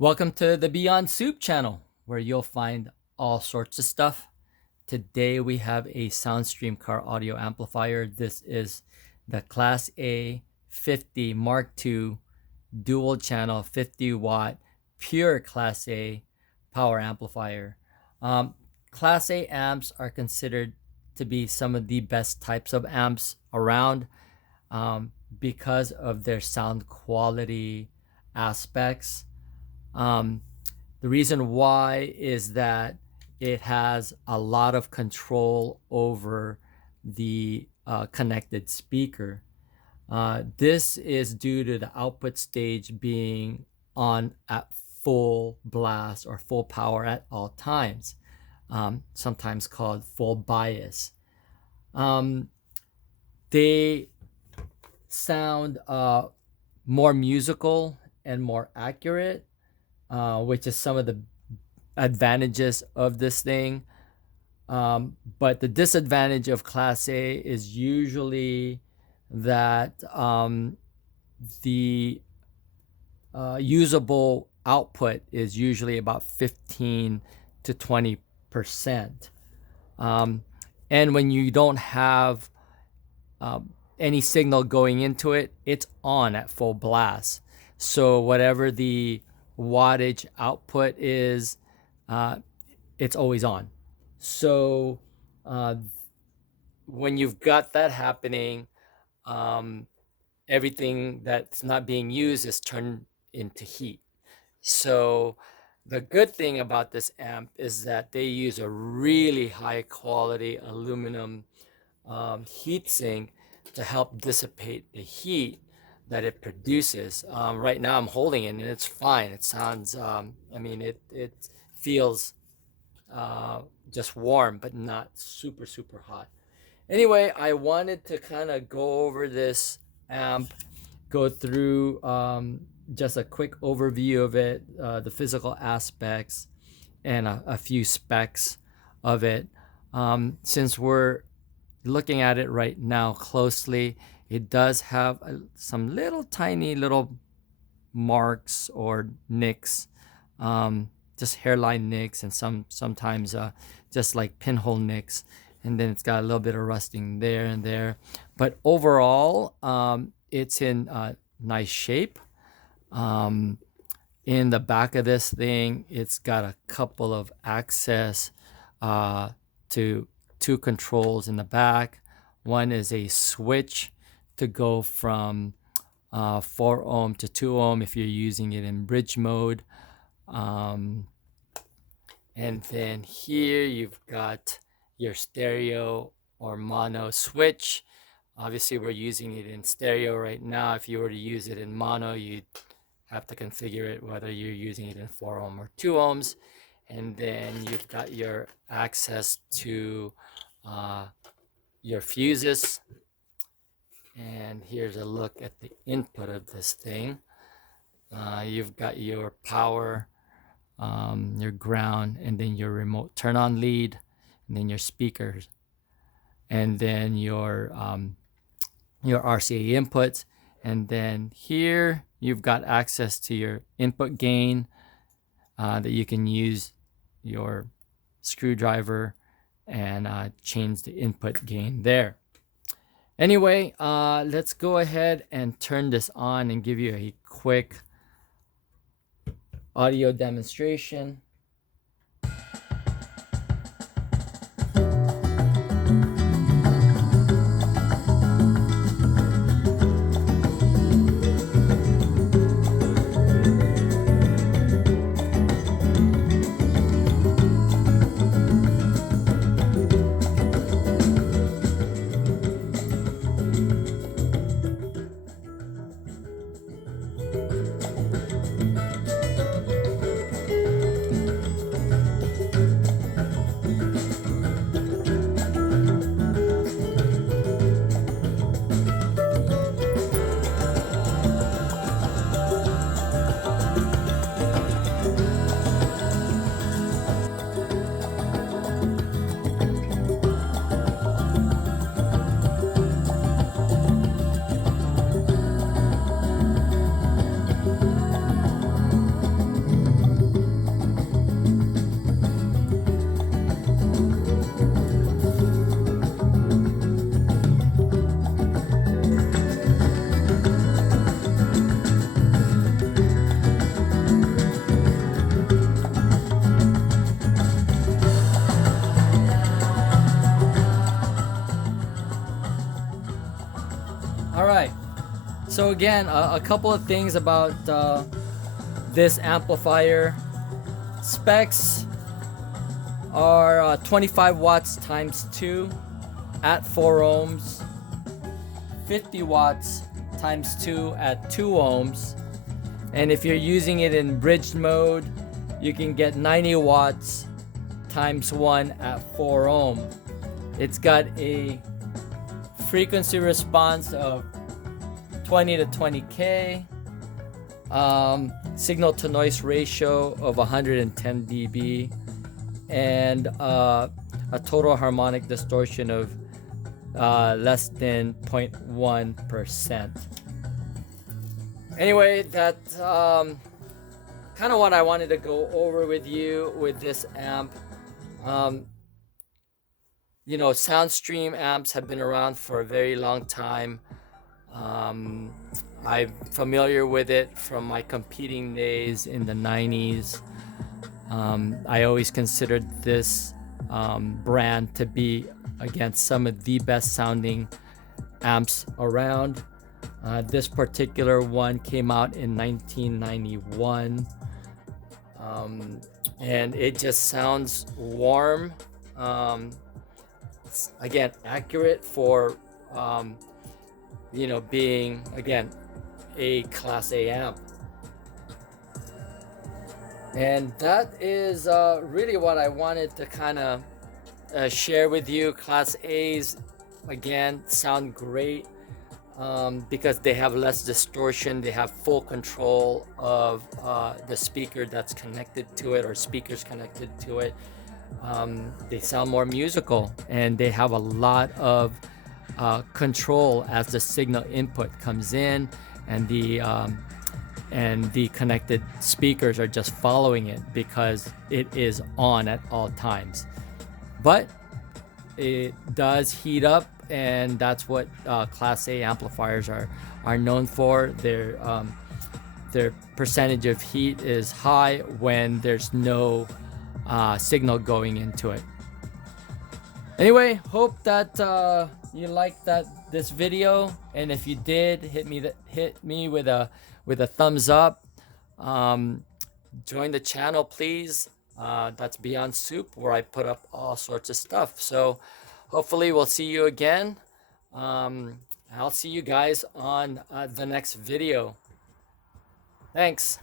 Welcome to the Beyond Soup channel, where you'll find all sorts of stuff. Today we have a Soundstream car audio amplifier. This is the Class A 50 Mark II dual channel 50-watt pure Class A power amplifier. Class A amps are considered to be some of the best types of amps around because of their sound quality aspects. Um, the reason why is that it has a lot of control over the connected speaker. This is due to the output stage being on at full blast or full power at all times, sometimes called full bias. They sound more musical and more accurate, which is some of the advantages of this thing. But the disadvantage of Class A is usually that the usable output is usually about 15 to 20%. And when you don't have any signal going into it, it's on at full blast. So whatever the wattage output is, it's always on. So when you've got that happening, everything that's not being used is turned into heat. So the good thing about this amp is that they use a really high quality aluminum heatsink to help dissipate the heat that it produces. Right now I'm holding it and it's fine. It sounds, it feels just warm, but not super, super hot. Anyway, I wanted to kind of go over this amp, go through just a quick overview of it, the physical aspects, and a few specs of it. Since we're looking at it right now closely, it does have some little tiny little marks or nicks, just hairline nicks, and sometimes just like pinhole nicks, and then it's got a little bit of rusting there and there. But overall, it's in nice shape. In the back of this thing, it's got a couple of access to two controls in the back. One is a switch to go from 4 ohm to 2 ohm if you're using it in bridge mode. And then here you've got your stereo or mono switch. Obviously we're using it in stereo right now. If you were to use it in mono, you'd have to configure it whether you're using it in 4 ohm or 2 ohms. And then you've got your access to your fuses. And here's a look at the input of this thing. You've got your power, your ground, and then your remote turn on lead, and then your speakers, and then your RCA inputs. And then here you've got access to your input gain that you can use your screwdriver and change the input gain there. Anyway, let's go ahead and turn this on and give you a quick audio demonstration. So again, a couple of things about this amplifier. Specs are 25 watts times 2 at 4 ohms, 50 watts times 2 at 2 ohms, and if you're using it in bridged mode, you can get 90 watts times 1 at 4 ohm. It's got a frequency response of 20 to 20k, signal to noise ratio of 110 dB, and a total harmonic distortion of less than 0.1%. Anyway, that's kind of what I wanted to go over with you with this amp. You know, Soundstream amps have been around for a very long time. I'm familiar with it from my competing days in the 90s. I always considered this brand to be, again, some of the best sounding amps around. This particular one came out in 1991, and it just sounds warm. Again, accurate for you know, being, again, a Class A amp. And that is really what I wanted to kind of share with you. Class A's, again, sound great because they have less distortion. They have full control of the speaker that's connected to it, or speakers connected to it. They sound more musical, and they have a lot of control as the signal input comes in, and the connected speakers are just following it because it is on at all times. But it does heat up, and that's what Class A amplifiers are known for. Their percentage of heat is high when there's no signal going into it. Anyway, hope that you liked this video, and if you did, hit me with a thumbs up. Join the channel, please. That's Beyond Soup, where I put up all sorts of stuff. So hopefully we'll see you again. I'll see you guys on the next video. Thanks.